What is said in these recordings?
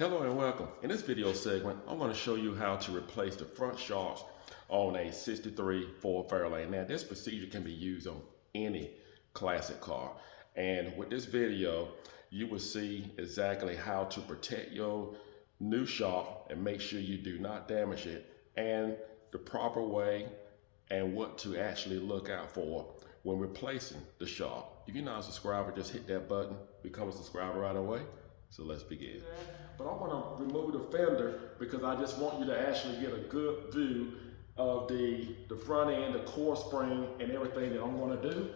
Hello and welcome. In this video segment, I'm going to show you how to replace the front shocks on a 63 Ford Fairlane. Now, this procedure can be used on any classic car. And with this video, you will see exactly how to protect your new shock and make sure you do not damage it, and the proper way and what to actually look out for when replacing the shock. If you're not a subscriber, just hit that button, become a subscriber right away. So let's begin. But I'm gonna remove the fender because I just want you to actually get a good view of the front end, the core spring, and everything that I'm gonna do.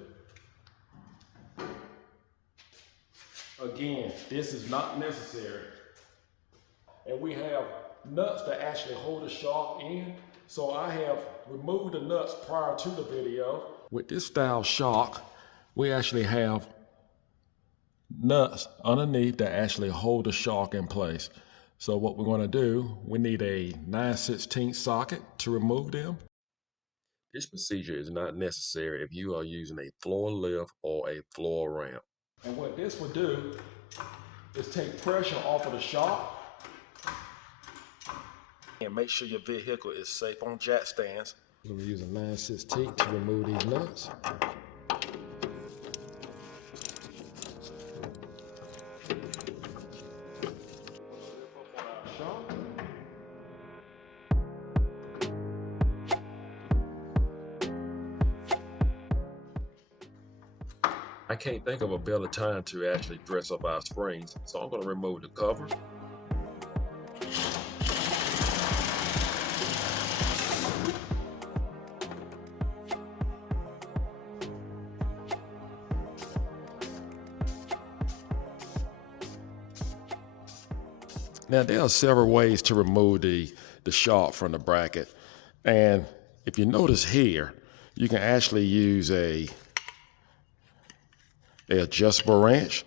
Again, this is not necessary. And we have nuts that actually hold the shock in. So I have removed the nuts prior to the video. With this style shock, we actually have nuts underneath that actually hold the shock in place. So what we're going to do, we need a 9/16 socket to remove them. This procedure is not necessary if you are using a floor lift or a floor ramp. And what this will do is take pressure off of the shock and make sure your vehicle is safe on jack stands. We're going to use a 9/16 to remove these nuts. I can't think of a better time to actually dress up our springs, so I'm going to remove the cover. Now, there are several ways to remove the shock from the bracket, and if you notice here, you can actually use a adjustable wrench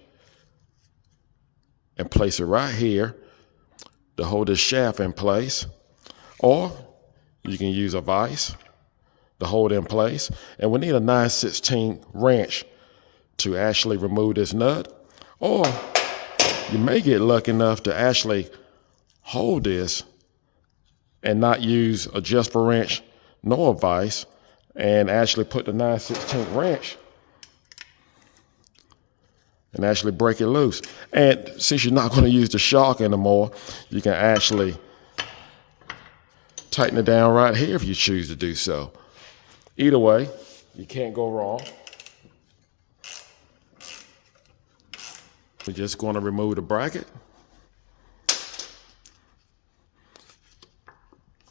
and place it right here to hold this shaft in place, or you can use a vise to hold it in place. And we need a 9/16 wrench to actually remove this nut, or you may get lucky enough to actually hold this and not use adjustable wrench nor a vise, and actually put the 9/16 wrench and actually break it loose. And since you're not going to use the shock anymore, you can actually tighten it down right here if you choose to do so. Either way, you can't go wrong. We're just going to remove the bracket.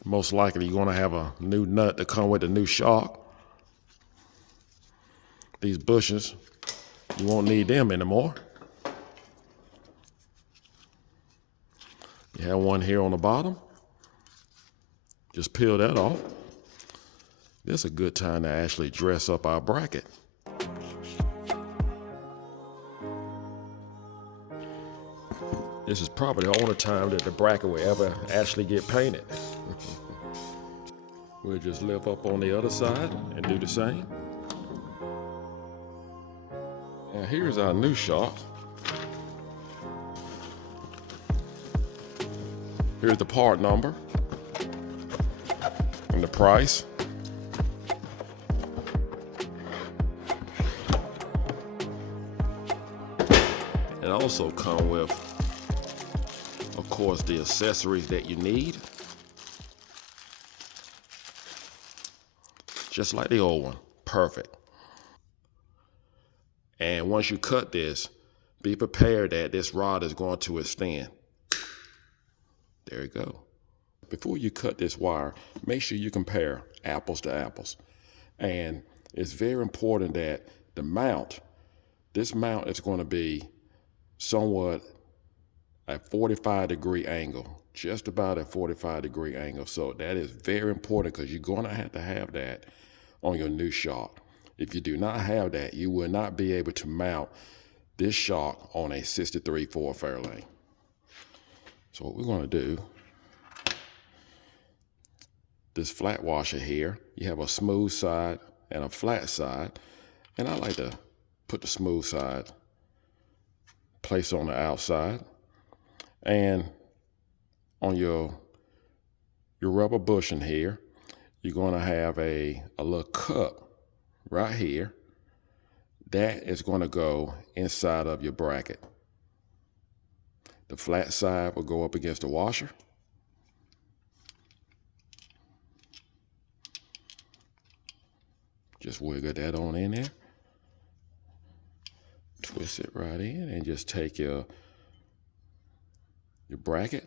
Most likely you're going to have a new nut to come with the new shock. These bushings, you won't need them anymore. You have one here on the bottom. Just peel that off. This is a good time to actually dress up our bracket. This is probably the only time that the bracket will ever actually get painted. We'll just lift up on the other side and do the same. Now here's our new shock. Here's the part number and the price. It also comes with, of course, the accessories that you need. Just like the old one, perfect. And once you cut this, be prepared that this rod is going to extend. There you go. Before you cut this wire, make sure you compare apples to apples. And it's very important that this mount is going to be somewhat at 45-degree angle, just about at 45-degree angle. So that is very important because you're going to have that on your new shock. If you do not have that, you will not be able to mount this shock on a 63 Ford Fairlane. So what we're going to do, this flat washer here, you have a smooth side and a flat side, and I like to put the smooth side, place on the outside, and on your rubber bushing here, you're going to have a little cup right here. That is going to go inside of your bracket. The flat side will go up against the washer. Just wiggle that on in there. Twist it right in and just take your bracket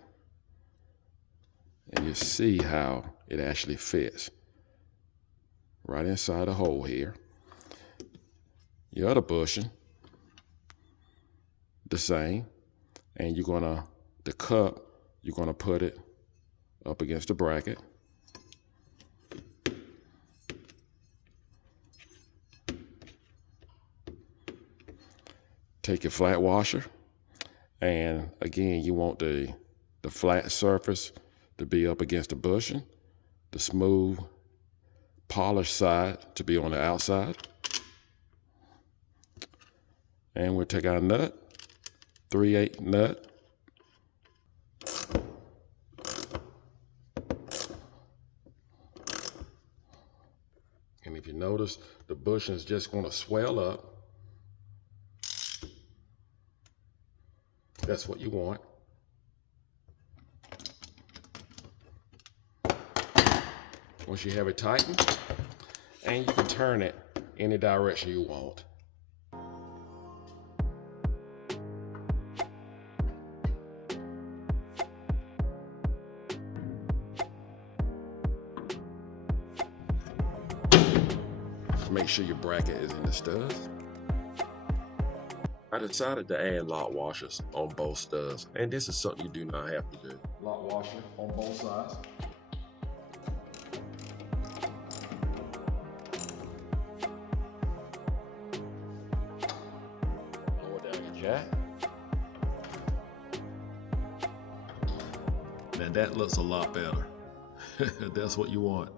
and you see how it actually fits right inside the hole here. Your other bushing, the same, and the cup, you're gonna put it up against the bracket. Take your flat washer, and again, you want the flat surface to be up against the bushing, the smooth, polished side to be on the outside. And we'll take our nut, 3/8 nut. And if you notice, the bushing is just going to swell up. That's what you want. Once you have it tightened, and you can turn it any direction you want. Make sure your bracket is in the studs. I decided to add lock washers on both studs, and this is something you do not have to do. Lock washer on both sides. Lower down your jack. Now that looks a lot better. That's what you want.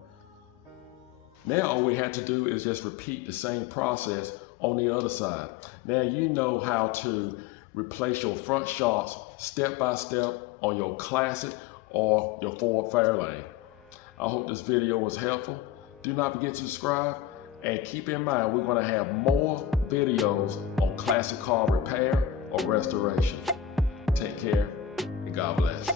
Now all we have to do is just repeat the same process on the other side. Now you know how to replace your front shocks step by step on your Classic or your Ford Fairlane. I hope this video was helpful. Do not forget to subscribe, and keep in mind we're going to have more videos on classic car repair or restoration. Take care and God bless.